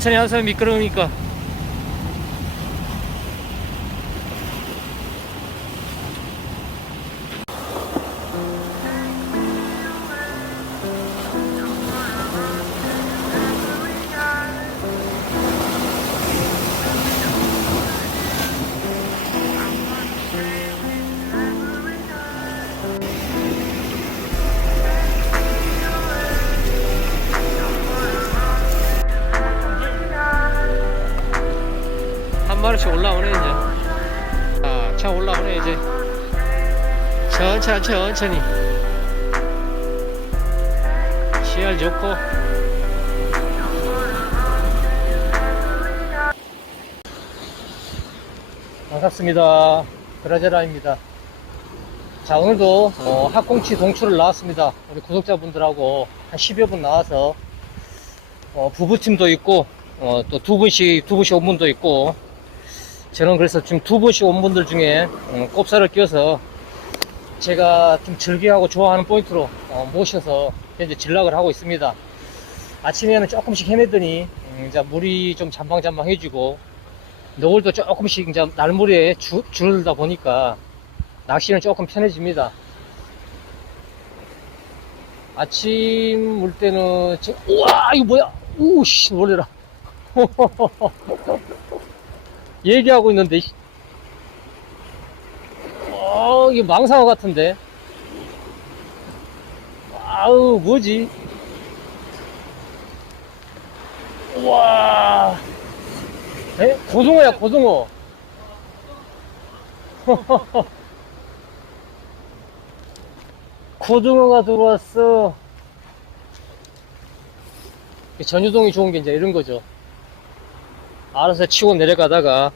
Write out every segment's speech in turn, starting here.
천천히 하세요 미끄러우니까 천천히 천천히 시알 좋고. 반갑습니다. 브라제라입니다. 자 오늘도 어, 학꽁치 동출을 나왔습니다. 우리 구독자분들하고 한 10여 분 나와서 어, 부부팀도 있고 어, 또 두 분씩 두 분씩 온 분도 있고 저는 그래서 지금 두 분씩 온 분들 중에 음, 꼽사를 끼워서 제가 좀 즐겨하고 좋아하는 포인트로 어, 모셔서 현재 진락을 하고 있습니다. 아침에는 조금씩 헤매더니 음, 이제 물이 좀 잠방잠방해지고 노을도 조금씩 이제 날물에 주, 줄어들다 보니까 낚시는 조금 편해집니다. 아침 물 때는 지- 우와 이거 뭐야? 우씨 놀래라. 얘기하고 있는데 이게 망상어 같은데. 아우 뭐지? 우와. 에? 고등어야 고등어. 고등어가 들어왔어. 전유동이 좋은 게 이제 이런 거죠. 알아서 치고 내려가다가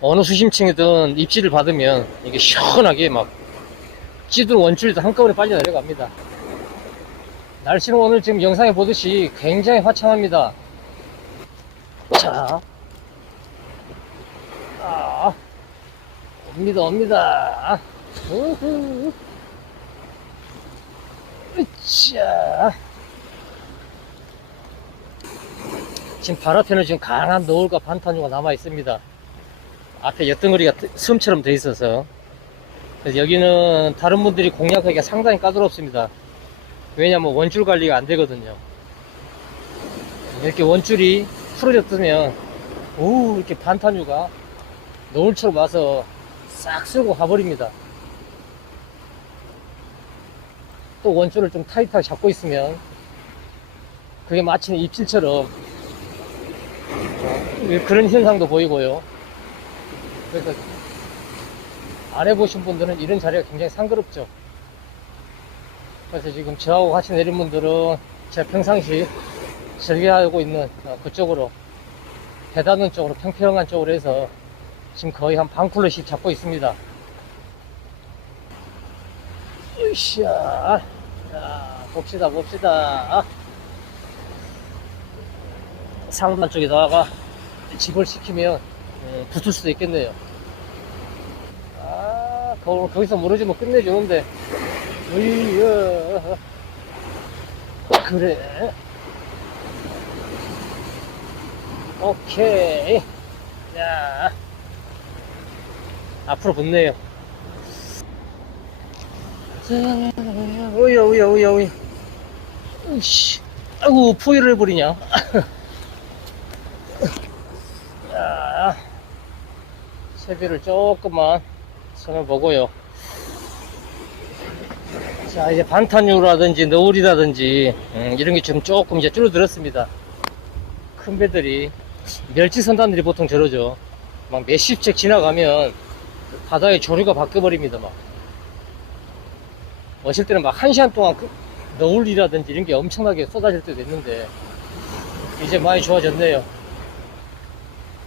어느 수심층이든 입질을 받으면 이게 시원하게 막 찌든 원줄도 한꺼번에 빨려 내려갑니다. 날씨는 오늘 지금 영상에 보듯이 굉장히 화창합니다. 자, 아, 옵니다, 옵니다. 우후. 으쌰. 지금 발 앞에는 지금 강한 노을과 반탄유가 남아 있습니다. 앞에 엿덩어리가 섬처럼 돼 있어서 여기는 다른 분들이 공략하기가 상당히 까다롭습니다. 왜냐면 원줄 관리가 안 되거든요. 이렇게 원줄이 풀어졌으면 오 이렇게 반탄유가 노을처럼 와서 싹 쓸고 가버립니다. 또 원줄을 좀 타이트하게 잡고 있으면 그게 마치 입질처럼 그런 현상도 보이고요. 그래서 안 해보신 분들은 이런 자리가 굉장히 상그럽죠. 그래서 지금 저하고 같이 내린 분들은 제가 평상시 즐겨하고 있는 어, 그쪽으로 대단원 쪽으로 평평한 쪽으로 해서 지금 거의 한 반쿨러씩 잡고 있습니다. 으쌰. 자, 봅시다, 봅시다. 상단 쪽에다가 집을 시키면 음, 붙을 수도 있겠네요. 아, 거, 거기서 무너지면 끝내주는데. 으이야. 그래. 오케이. 자. 앞으로 붙네요. 자, 우야, 우야, 우야, 우야. 으이씨. 아이고, 포위를 해버리냐. 자, 세비를 조금만 손을 보고요. 자, 이제 반탄유라든지 너울이라든지 음, 이런 게좀 조금 이제 줄어들었습니다. 큰 배들이 멸치 선단들이 보통 저러죠. 막 몇십 척 지나가면 바다의 조류가 바뀌어버립니다. 막 어실 때는 막 한 시간 동안 그 너울이라든지 이런 게 엄청나게 쏟아질 때도 있는데 이제 많이 좋아졌네요.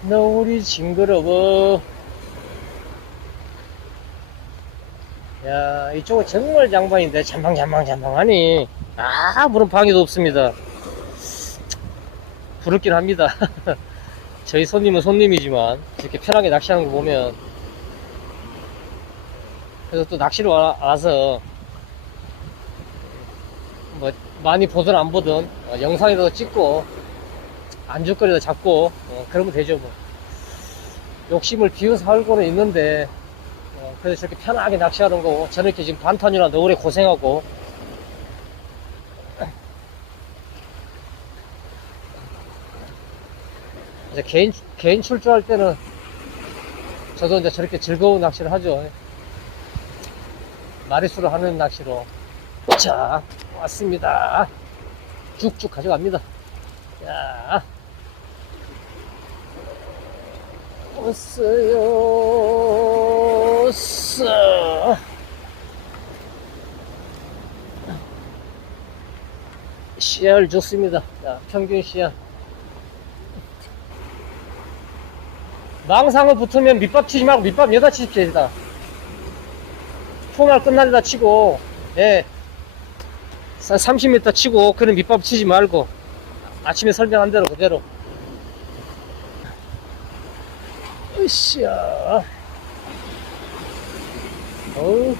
너울이 징그러워. 야, 이쪽은 정말 장방인데, 잠방, 잠방, 잠방하니. 아, 물은 방해도 없습니다. 부럽긴 합니다. 저희 손님은 손님이지만, 이렇게 편하게 낚시하는 거 보면, 그래서 또 낚시를 와, 와서, 뭐, 많이 보든 안 보든, 어, 영상에도 찍고, 안주거리다 잡고 어, 그러면 되죠 뭐 욕심을 비워서 살고는 있는데 어, 그래서 저렇게 편하게 낚시하는 거고 저는 이렇게 지금 반탄이나 너울에 고생하고. 이제 개인 개인 출조할 때는 저도 이제 저렇게 즐거운 낚시를 하죠. 마리수를 하는 낚시로. 자 왔습니다. 쭉쭉 가져갑니다. 자 왔어요 싸 씨알 좋습니다. 자, 평균 씨알. 망상어 붙으면 밑밥 치지 말고 밑밥 여다 치십시오 일단. 포말 끝날다 치고 예. 30m 치고 그런 밑밥 치지 말고 아침에 설명한 대로 그대로. 으쌰 어우.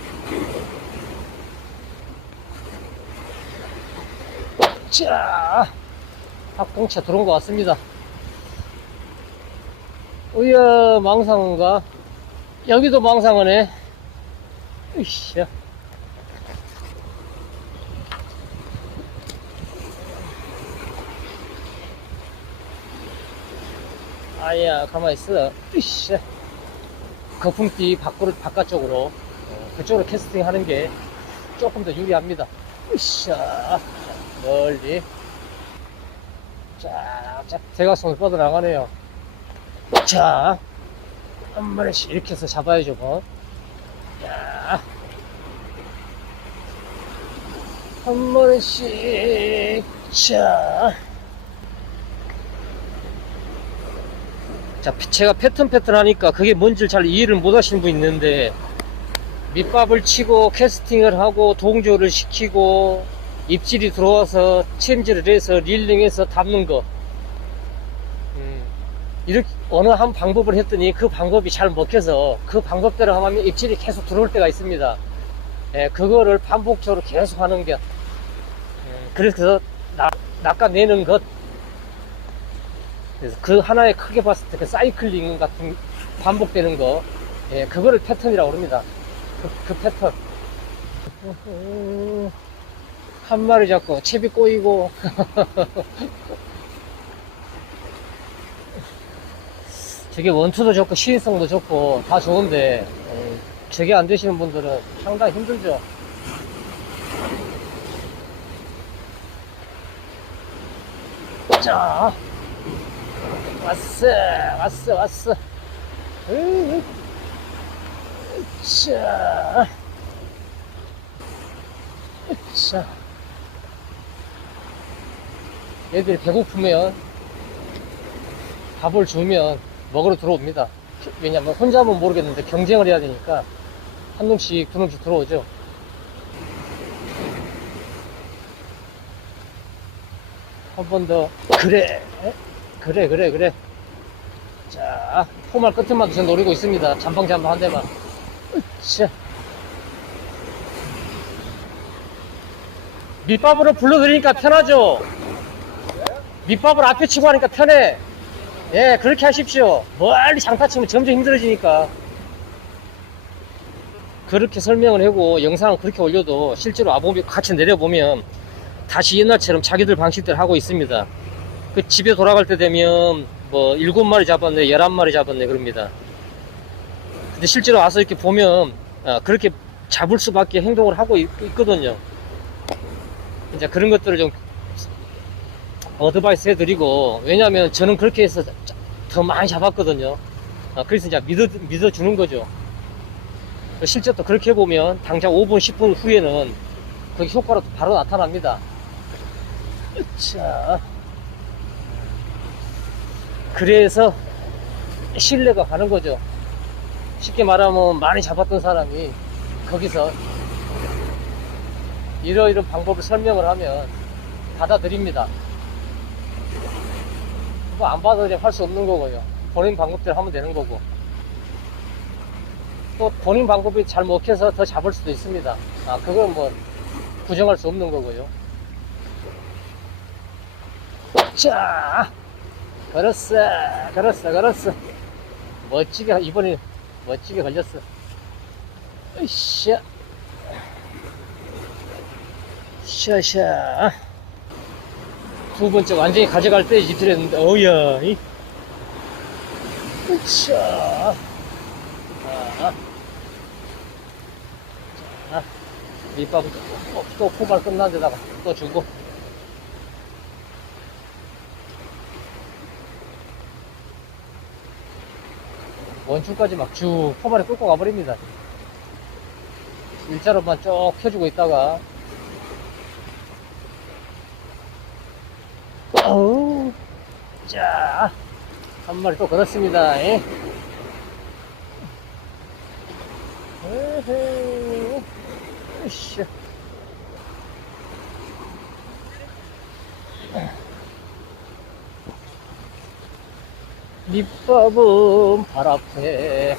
자 합공차 들어온 것 같습니다. 으야 망상어인가? 여기도 망상어네. 으쌰 아야 가만히 있어. 으쌰 거품띠 밖으로 바깥쪽으로. 어, 그쪽으로 캐스팅 하는 게 조금 더 유리합니다 으쌰 멀리 쫙쫙 대각선을 뻗어나가네요 자, 한 마리씩 이렇게 해서 잡아야죠, 뭐. 자, 한 마리씩, 자. 자, 제가 패턴 패턴 하니까 그게 뭔지를 잘 이해를 못 하시는 분 있는데, 밑밥을 치고 캐스팅을 하고 동조를 시키고 입질이 들어와서 챔질을 해서 릴링해서 담는 거. 음, 이렇게 어느 한 방법을 했더니 그 방법이 잘 먹혀서 그 방법대로 하면 입질이 계속 들어올 때가 있습니다. 예, 그거를 반복적으로 계속 하는 게, 음, 그래서 낚, 낚아내는 것. 그래서 그 하나에 크게 봤을 때 그 사이클링 같은 반복되는 거, 예, 그거를 패턴이라고 합니다. 그, 그 패턴. 한 마리 잡고 채비 꼬이고. 저게 원투도 좋고 시인성도 좋고 다 좋은데 어, 저게 안 되시는 분들은 상당히 힘들죠. 자, 왔어, 왔어, 왔어. 으이, 자, 자. 얘들이 배고프면 밥을 주면 먹으러 들어옵니다. 왜냐면 혼자면 모르겠는데 경쟁을 해야 되니까 한 놈씩 두 놈씩 들어오죠. 한 번 더. 그래. 그래, 그래, 그래. 자, 포말 끝에만 저 노리고 있습니다. 잠방잠방 한 대만. 으쌰. 밑밥으로 불러드리니까 편하죠? 밑밥을 앞에 치고 하니까 편해. 예, 그렇게 하십시오. 멀리 장타 치면 점점 힘들어지니까. 그렇게 설명을 하고 영상을 그렇게 올려도 실제로 와보면 같이 내려보면 다시 옛날처럼 자기들 방식대로 하고 있습니다. 그 집에 돌아갈 때 되면 뭐 일곱 마리 잡았네, 열한 마리 잡았네 그럽니다. 근데 실제로 와서 이렇게 보면 아, 그렇게 잡을 수밖에 행동을 하고 있, 있거든요. 이제 그런 것들을 좀 어드바이스 해드리고 왜냐면 저는 그렇게 해서 더 많이 잡았거든요. 아, 그래서 이제 믿어, 믿어주는 거죠. 실제 또 그렇게 해보면 당장 5분 10분 후에는 그 효과로 바로 나타납니다. 자. 그래서 신뢰가 가는 거죠 쉽게 말하면 많이 잡았던 사람이 거기서 이러이런 방법을 설명을 하면 받아들입니다 그거 안 받아들여 할수 없는 거고요. 본인 방법대로 하면 되는 거고. 또 본인 방법이 잘 먹혀서 더 잡을 수도 있습니다. 아, 그건 뭐, 부정할 수 없는 거고요. 자, 걸었어, 걸었어, 걸었어. 멋지게, 이번에 멋지게 걸렸어. 으쌰. 샤샤. 두 번째 완전히 가져갈 때 입질했는데, 어우야, 이. 으쌰. 자. 자. 밑밥을 또, 또 포발 끝난 데다가 또 주고. 원줄까지 막 쭉 포발에 끌고 가버립니다. 일자로만 쭉 펴주고 있다가 어우 자, 한 마리 또 걸었습니다. 예. 에헤이, 으쌰. 밑밥은 발 앞에.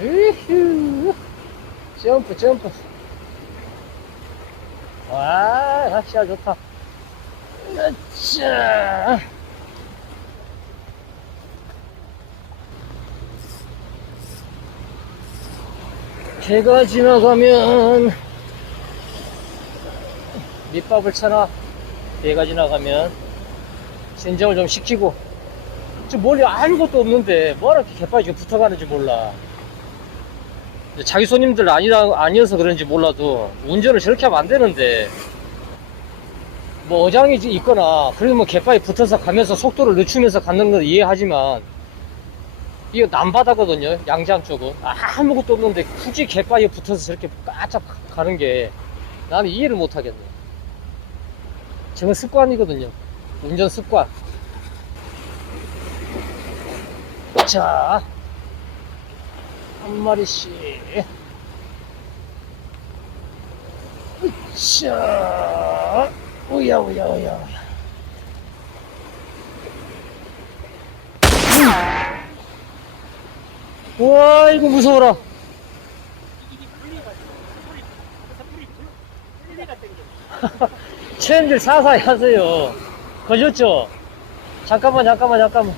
으휴. 점프 점프. 와 낚시야 좋다. 으쌰. 해가 지나가면 밑밥을 쳐놔 해가 지나가면 진정을 좀 시키고 저 멀리 아무것도 없는데 뭐라 이렇게 개빠지게 붙어가는지 몰라. 자기 손님들 아니라, 아니어서 그런지 몰라도 운전을 저렇게 하면 안 되는데 뭐 어장이 있거나 그러면 개빠이 붙어서 가면서 속도를 늦추면서 가는 건 이해하지만 이거 남바다거든요 양장 쪽은. 아무것도 없는데 굳이 개빠이에 붙어서 저렇게 까짝 가는 게 나는 이해를 못 하겠네 저건 습관이거든요 운전 습관 자 한 마리씩 자 우야 우야 우야 와 이거 무서워라 체험들 사사히 하세요. 거셨죠? 잠깐만 잠깐만 잠깐만.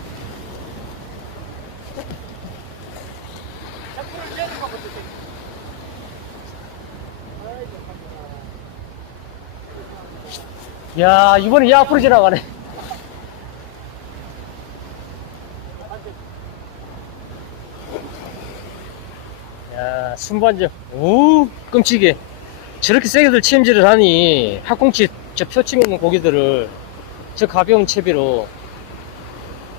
야 이번에 이 앞으로 지나가네. 야 순반적. 오 끔찍해. 저렇게 세게들 침질을 하니 학꽁치 저 표층 있는 고기들을 저 가벼운 채비로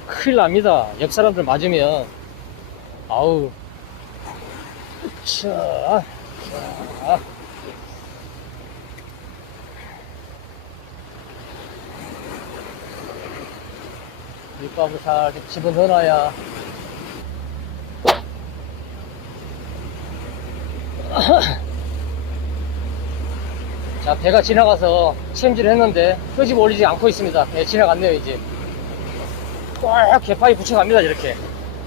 큰일 납니다. 옆 사람들 맞으면. 아우. 자, 자. 밑밥을 잘 집어넣어놔야 자 배가 지나가서 치임질을 했는데 끄집 올리지 않고 있습니다. 예, 지나갔네요 이제. 꽉 개파이 붙여갑니다 이렇게.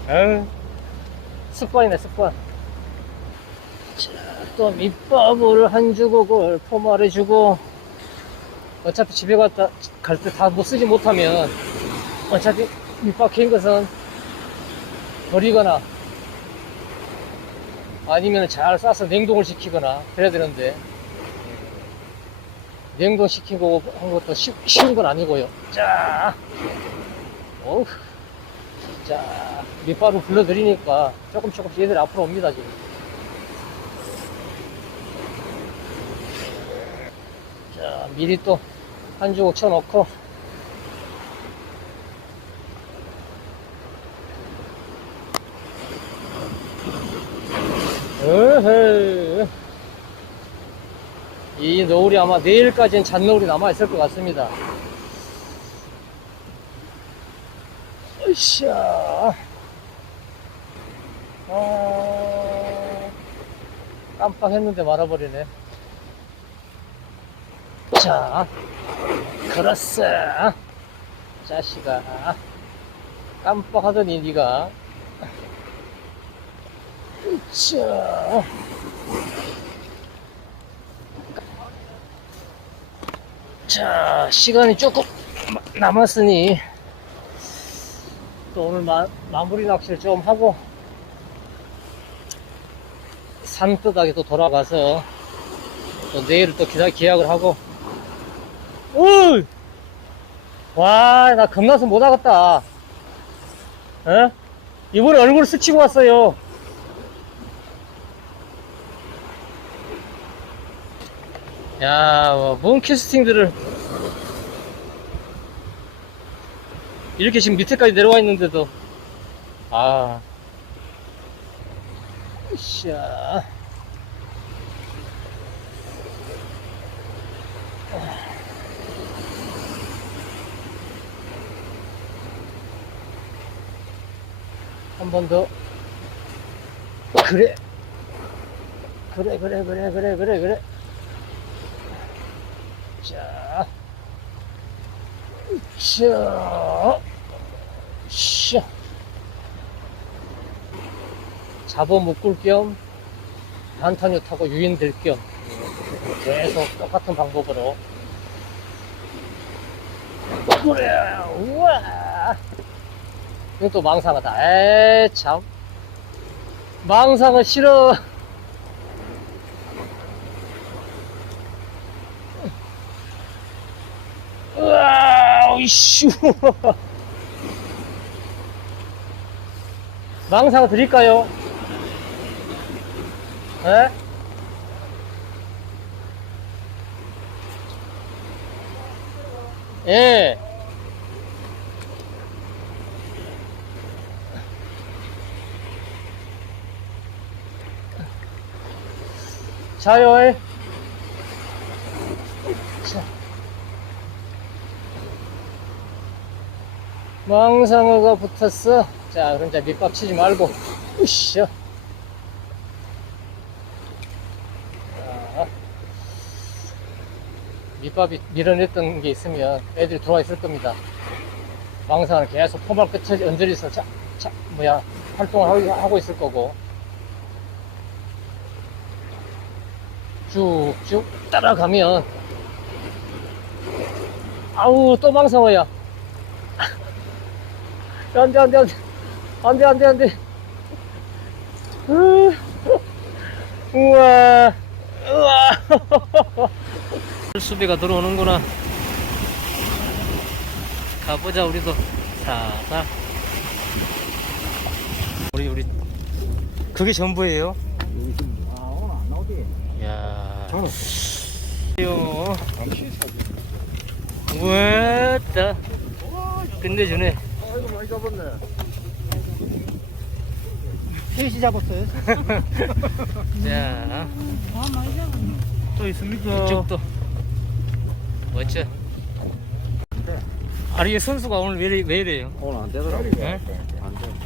에휴, 습관이네 습관. 자, 또 밑밥을 한 주걱을 포말해주고 어차피 집에 갔다 갈 때 다 못 쓰지 못하면 어차피 밑밥 캔 것은 버리거나 아니면 잘 싸서 냉동을 시키거나 그래야 되는데 냉동시키고 한 것도 쉬, 쉬운 건 아니고요. 자, 어우, 자, 밑밥을 불러드리니까 조금 조금씩 얘들 앞으로 옵니다, 지금. 자, 미리 또 한 주걱 쳐놓고, 어헤. 이 노을이 아마 내일까지는 잔노을이 남아있을 것 같습니다. 으쌰. 아, 깜빡했는데 말아버리네. 자, 걸었어. 자식아. 깜빡하더니 니가. 으쌰. 자, 시간이 조금 남았으니 또 오늘 마, 마무리 낚시를 좀 하고 산뜻하게 또 돌아가서 또 내일을 또 기다 기약을 하고 오! 와, 나 겁나서 못 하겠다. 에? 이번에 얼굴 스치고 왔어요. 야, 뭐, 뭔 캐스팅들을 이렇게 지금 밑에까지 내려와 있는데도 아, 샤. 한번 더. 그래. 그래, 그래, 그래, 그래, 그래, 그래. 자. 자. 샤. 잡어 묶을 겸 단탄유 타고 유인될 겸 계속 똑같은 방법으로. 그래 우와. 이건 또 망상하다. 에이 참. 망상은 싫어 으아 이슈 망상 드릴까요? 에? 예. 자요. 에. 자. 망상어가 붙었어. 자, 그럼 이제 밑밥 치지 말고. 으쌰. 자. 밑밥이 밀어냈던 게 있으면 애들이 들어와 있을 겁니다. 망상을 계속 포말 끝에 언저리서 자, 자, 뭐야, 활동을 하고 있을 거고. 쭉쭉 따라가면, 아우, 또 망상어야. 안 돼, 안 돼, 안 돼. 안 돼, 안 돼, 안 돼. 으, 우와, 우와. 수비가 들어오는구나. 가보자, 우리도. 살살. 우리, 우리. 그게 전부예요? 아 오늘 안 나오지? 야 저는 사진 왔다. 끝내주네. 아이고 많이 잡았네 셋이 잡았어요? 자, 또 있습니까? 이쪽도. 멋져. 아니, 이 선수가 오늘 왜, 이래- 왜 이래요? 오늘 안 되더라고 네? 안돼